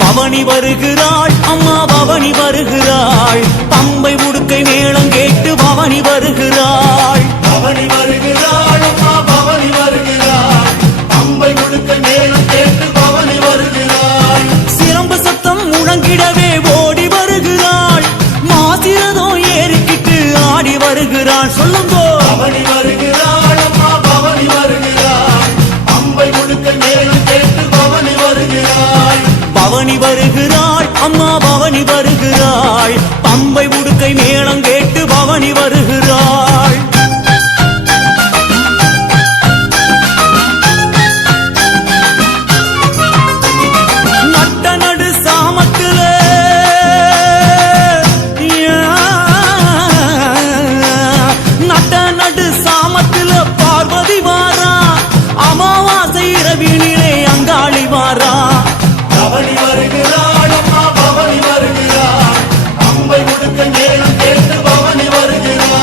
பவனி வருகிறாள் அம்மா பவனி வருகிறாள், பம்பை உடுக்கை மேளம் கேட்டு பவனி வருகிறாள். பவனி வருகிறாள் அம்மா பவனி வருகிறாள், பம்பை உடுக்கை மேளம் கேட்டு பவனி வருகிறாள். சிலம்பு சத்தம் முழங்கிடவே ஓடி வருகிறாள், மாசிரதோ ஏறிக்கிட்டு ஆடி வருகிறாள். சொல்லுங்கோ. பவனி வருகிறாள் அம்மா பவனி வருகிறாள், பம்பை உடுக்கை மேளம் கேட்டு பவனி வருகிறாள். பவனி வருகிறாள் அம்மா பவனி வருகிறாள், பம்பை உடுக்கை மேளம் கேட்டு பவனி வருகிறாள். நட்ட நடு சாமத்துல நட்ட நடு சாமத்துல பார்வதி வாரா, அமாவாசை இரவினிலே அங்காளி வாரா. பவனி வருகிறாள் அம்மா பவனி வருகிறாள், பம்பை உடுக்கை மேளம் கேட்டு பவனி வருகிறாள்.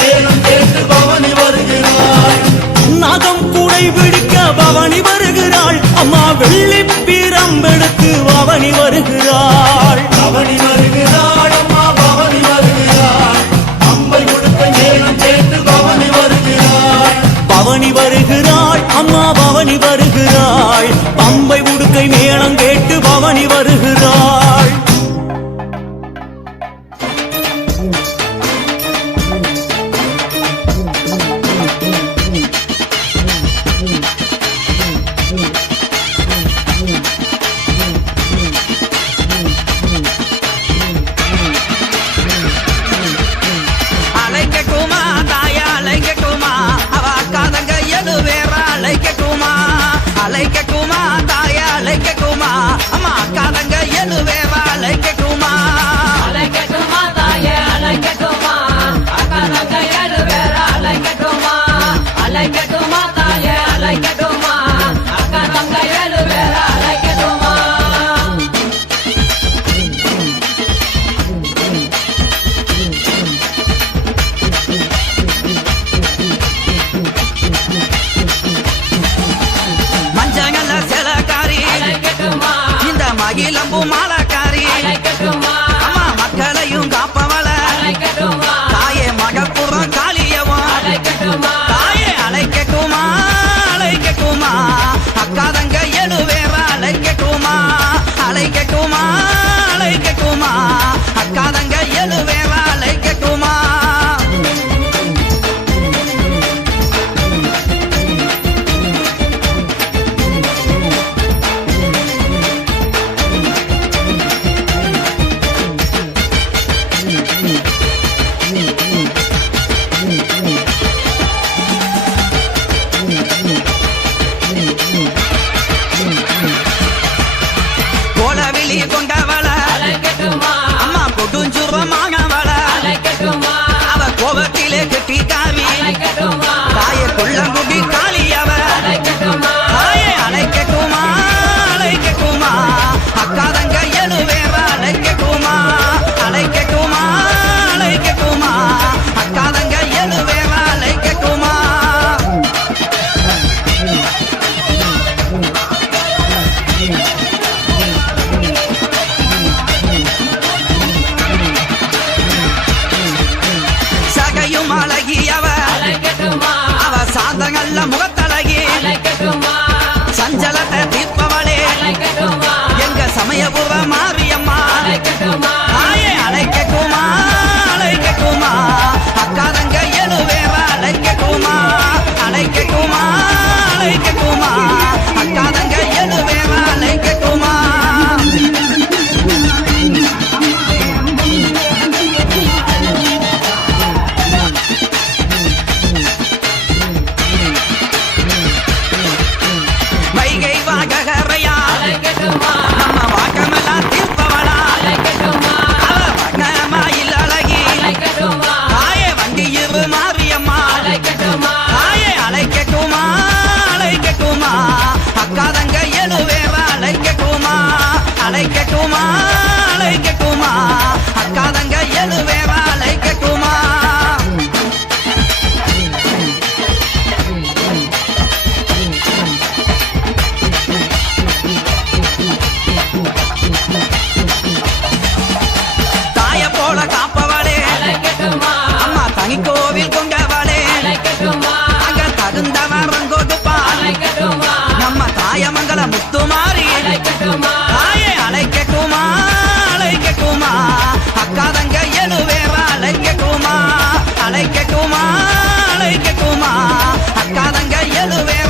மேலும் கேட்டு பவனி வருகிறாள். நாகம் கூடை பிடிக்க பவனி வருகிறாள். அம்மா வெள்ளி பிரம்பெடுத்து பவனி வருகிறாள். பவனி வருகிறாள் அம்மா பவனி வருகிறாள். அம்பை கொடுக்க மேலும் கேட்டு பவனி வருகிறாள். பவனி வருகிறாள் அம்மா பவனி வருகிறாள். பம்பை உடுக்கை மேளம் கேட்டு பவனி வருகிறாள். அலைக்கட்டுமா தாயா அலைக்கட்டுமா அவ அக்காதங்க எது வேற அலைக்கட்டுமா அலைக்கட்டுமா தாயா அலைக்கட்டுமா அம்மா அக்காதங்க எது வேற அலைக்கட்டுமா அலைக்கட்டுமா தாயே அலைக்கட்டுமா அக்காதங்க எது வேற அலைக்கட்டுமா அலைக்கட்டுமா தாயே அலைக்கட்டுமா அக்காதங்க எது வேற அலைக்கட்டுமா மஞ்சங்கல்ல சிலக்காரி அலைக்கட்டுமா இந்த மகிழம்பு மாலக்காரி அலைக்கட்டுமா அம்மா மக்களையும் காப்பவள அலைக்கட்டுமா தாயே மகப்புறம் காளியவன் அலைக்கட்டுமா தாயே அலைக்கட்டுமா அலைக்கட்டுமா அக்காதங்க எது வேற அலைக்கட்டுமா அலைக்கட்டுமா அலைக்கட்டுமா அக்காதங்க எது வேற அலைக்கட்டுமா கோலவிழி கொண்டவள அலைக்கட்டுமா அம்மா கொடுஞ்சுரமானவள அலைக்கட்டுமா அவ கோபத்திலே கெட்டிக்காரி அலைக்கட்டுமா தாயே கொள்ளங்குடி காளியவ அலைக்கட்டுமா தாயே அலைக்கட்டுமா அலைக்கட்டுமா அக்காதங்க எது வேற அலைக்கட்டுமா அலைக்கட்டுமா அலைக்கட்டுமா அக்காதங்க எது வேற அலைக்கட்டுமா சகையும் அழகியவ அலைக்கட்டுமா அவ சாந்தங்கள்ல முகத்தழகி அலைக்கட்டுமா சஞ்சலத்தை தீர்ப்பவளே அலைக்கட்டுமா எங்க சமயபுர மாரியம்மா அலைக்கட்டுமா தாயே அலைக்கட்டுமா அலைக்கட்டுமா அக்காதங்க எது வேற அலைக்கட்டுமா அலைக்கட்டுமா அலைக்கட்டுமா அக்காதங்க எது வேற அலைக்கட்டுமா வைகை வாககரையா அலைக்கட்டுமா நம்ம வாக்கமெல்லாம் தீர்ப்பவளா அலைக்கட்டுமா அவ வண்ணமாயில் அழகி அலைக்கட்டுமா தாயே வண்டியிரு மாரியம்மா அலைக்கட்டுமா தாயே அலைக்கட்டுமா அலைக்கட்டுமா அக்காதங்க எது வேற அலைக்கட்டுமா அலைக்கட்டுமா அலைக்கட்டுமா அக்காதங்க எது வேற அலைக்கட்டுமா தாய போல காப்பவளே அலைக்கட்டுமா அம்மா தனி கோவில் கொண்டவளே அலைக்கட்டுமா அங்க தகுந்தவன் கொடுப்பா அலைக்கட்டுமா நம்ம தாயமங்கல முத்துமாரி அலைக்கட்டுமா தாயே அலைக்கட்டுமா அலைக்கட்டுமா அக்காதங்க எது வேற அலைக்கட்டுமா அலைக்கட்டுமா அலைக்கட்டுமா அக்காதங்க எது வேற